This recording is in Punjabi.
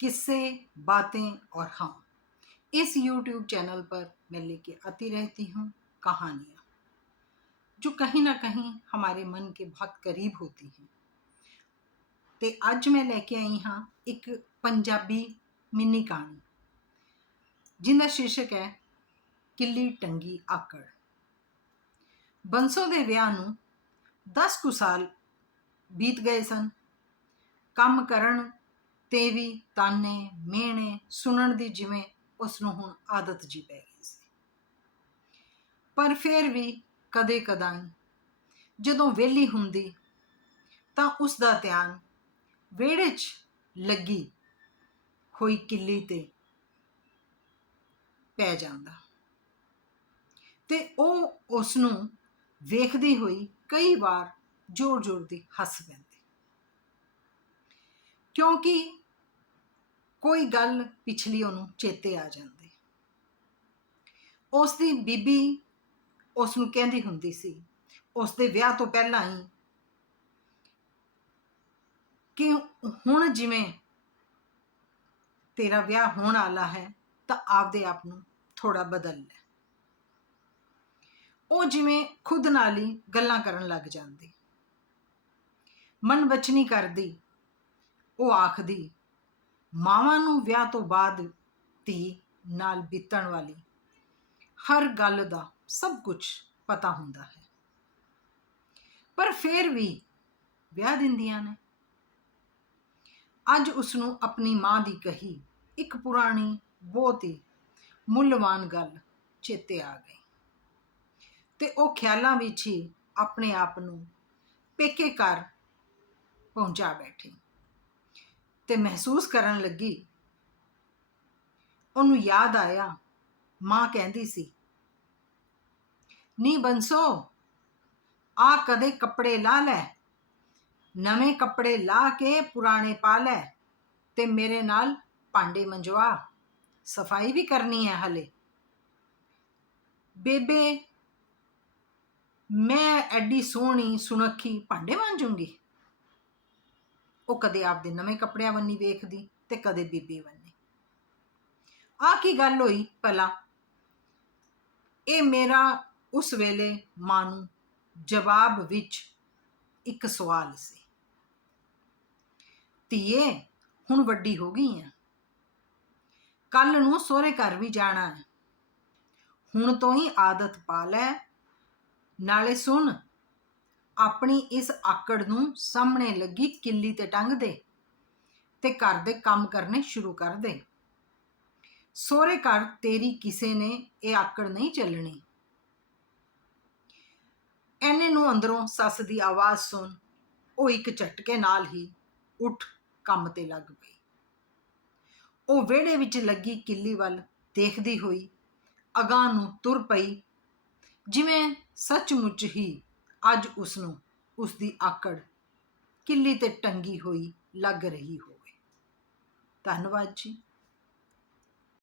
किस्से बातें और हम इस YouTube चैनल पर मैं लेके आती रहती हूँ कहानियाँ जो कहीं ना कहीं हमारे मन के बहुत करीब होती हैं ਤੇ ਅੱਜ ਮੈਂ ਲੈ ਕੇ ਆਈ ਹਾਂ ਇੱਕ ਪੰਜਾਬੀ ਮਿੰਨੀ ਕਹਾਣੀ ਜਿਹਦਾ ਸ਼ੀਰਸ਼ਕ ਹੈ ਕਿੱਲੀ ਟੰਗੀ ਆਕੜ ਬੰਸੋ ਦੇ ਵਿਆਹ ਨੂੰ 10 ਕੁ ਸਾਲ ਬੀਤ ਗਏ ਸਨ ਕੰਮ ਕਰਨ ਤੇ ਵੀ ਤਾਨੇ ਮਿਹਣੇ ਸੁਣਨ ਦੀ ਜਿਵੇਂ ਉਸ ਨੂੰ ਹੁਣ ਆਦਤ ਜੀ ਪੈ ਗਈ ਸੀ। ਪਰ ਫਿਰ ਵੀ ਕਦੇ ਕਦਾਈ ਜਦੋਂ ਵਿਹਲੀ ਹੁੰਦੀ ਤਾਂ ਉਸ ਦਾ ਧਿਆਨ ਵਿਹੜੇ 'ਚ ਲੱਗੀ ਹੋਈ ਕਿੱਲੀ ਤੇ ਪੈ ਜਾਂਦਾ। ਤੇ ਉਹ ਉਸ ਨੂੰ ਵੇਖਦੀ ਹੋਈ ਕਈ ਵਾਰ ਜ਼ੋਰ-ਜ਼ੋਰ ਦੀ ਹੱਸ ਪੈਂਦੀ। ਕਿਉਂਕਿ ਕੋਈ ਗੱਲ ਪਿਛਲੀ ਉਹਨੂੰ ਚੇਤੇ ਆ ਜਾਂਦੀ। ਉਸ ਦੀ ਬੀਬੀ ਉਸ ਨੂੰ ਕਹਿੰਦੀ ਹੁੰਦੀ ਸੀ ਉਸ ਦੇ ਵਿਆਹ ਤੋਂ ਪਹਿਲਾਂ ਹੀ ਕਿ ਹੁਣ ਜਿਵੇਂ ਤੇਰਾ ਵਿਆਹ ਹੋਣ ਵਾਲਾ ਹੈ ਤਾਂ ਆਪਦੇ ਆਪ ਨੂੰ ਥੋੜਾ ਬਦਲ ਲੈ। ਉਹ ਜਿਵੇਂ ਖੁਦ ਨਾਲ ਹੀ ਗੱਲਾਂ ਕਰਨ ਲੱਗ ਜਾਂਦੀ। ਮਨ ਬਚਨੀ ਕਰਦੀ, ਉਹ ਆਖਦੀ ਮਾਵਾਂ ਨੂੰ ਵਿਆਹ ਤੋਂ ਬਾਅਦ ਧੀ ਨਾਲ ਬੀਤਣ ਵਾਲੀ ਹਰ ਗੱਲ ਦਾ ਸਭ ਕੁਝ ਪਤਾ ਹੁੰਦਾ ਹੈ। ਪਰ ਫਿਰ ਵੀ ਵਿਆਹ ਦਿੰਦੀਆਂ ਨੇ। ਅੱਜ ਉਸ ਨੂੰ ਆਪਣੀ ਮਾਂ ਦੀ ਕਹੀ ਇੱਕ ਪੁਰਾਣੀ, ਬਹੁਤ ਹੀ ਮੁੱਲਵਾਨ ਗੱਲ ਚੇਤੇ ਆ ਗਈ ਤੇ ਉਹ ਖਿਆਲਾਂ ਵਿੱਚ ਹੀ ਆਪਣੇ ਆਪ ਨੂੰ ਪੇਕੇ ਘਰ ਪਹੁੰਚਾ ਬੈਠੀ। ਤੇ ਮਹਿਸੂਸ ਕਰਨ ਲੱਗੀ। ਉਹਨੂੰ ਯਾਦ ਆਇਆ, ਮਾਂ ਕਹਿੰਦੀ ਸੀ, ਨੀ ਬੰਸੋ, ਆ ਕਦੇ ਕੱਪੜੇ ਲਾ ਲੈ, ਨਵੇਂ ਕੱਪੜੇ ਲਾ ਕੇ ਪੁਰਾਣੇ ਪਾ ਲੈ ਤੇ ਮੇਰੇ ਨਾਲ ਭਾਂਡੇ ਮੰਜਵਾ, ਸਫ਼ਾਈ ਵੀ ਕਰਨੀ ਹੈ ਹਲੇ। ਬੇਬੇ, ਮੈਂ ਐਡੀ ਸੋਹਣੀ ਸੁਨੱਖੀ ਭਾਂਡੇ ਮਾਂਜੂੰਗੀ। ਉਹ ਕਦੇ ਆਪਦੇ ਨਵੇਂ ਕੱਪੜਿਆਂ ਵੰਨੀ ਵੇਖਦੀ ਤੇ ਕਦੇ ਬੀਬੀ ਵੰਨੀ ਆ ਕੀ ਗੱਲ ਹੋਈ ਭਲਾ? ਇਹ ਮੇਰਾ ਉਸ ਵੇਲੇ ਮਾਂ ਨੂੰ ਜਵਾਬ ਵਿੱਚ ਇੱਕ ਸਵਾਲ ਸੀ। ਧੀਏ, ਹੁਣ ਵੱਡੀ ਹੋ ਗਈ ਆ। ਕੱਲ ਨੂੰ ਸਹੁਰੇ ਘਰ ਵੀ ਜਾਣਾ ਹੈ। ਹੁਣ ਤੋਂ ਹੀ ਆਦਤ ਪਾ ਲੈ। ਨਾਲੇ ਸੁਣ ਆਪਣੀ ਇਸ ਆਕੜ ਨੂੰ ਸਾਹਮਣੇ ਲੱਗੀ ਕਿੱਲੀ ਤੇ ਟੰਗ ਦੇ ਤੇ ਘਰ ਦੇ ਕੰਮ ਕਰਨੇ ਸ਼ੁਰੂ ਕਰ ਦੇ। ਸਹੁਰੇ ਘਰ ਤੇਰੀ ਕਿਸੇ ਨੇ ਇਹ ਆਕੜ ਨਹੀਂ ਚੱਲਣੀ। ਐਨੇ ਨੂੰ ਅੰਦਰੋਂ ਸੱਸ ਦੀ ਆਵਾਜ਼ ਸੁਣ ਉਹ ਇੱਕ ਝਟਕੇ ਨਾਲ ਹੀ ਉੱਠ ਕੰਮ ਤੇ ਲੱਗ ਪਈ। ਉਹ ਵਿਹੜੇ ਵਿੱਚ ਲੱਗੀ ਕਿੱਲੀ ਵੱਲ ਦੇਖਦੀ ਹੋਈ ਅਗਾਂਹ ਨੂੰ ਤੁਰ ਪਈ, ਜਿਵੇਂ ਸੱਚਮੁੱਚ ਹੀ ਅੱਜ ਉਸ ਨੂੰ ਉਸ ਦੀ ਆਕੜ ਕਿੱਲੀ ਤੇ ਟੰਗੀ ਹੋਈ ਲੱਗ ਰਹੀ ਹੋਵੇ। ਧੰਨਵਾਦ ਜੀ।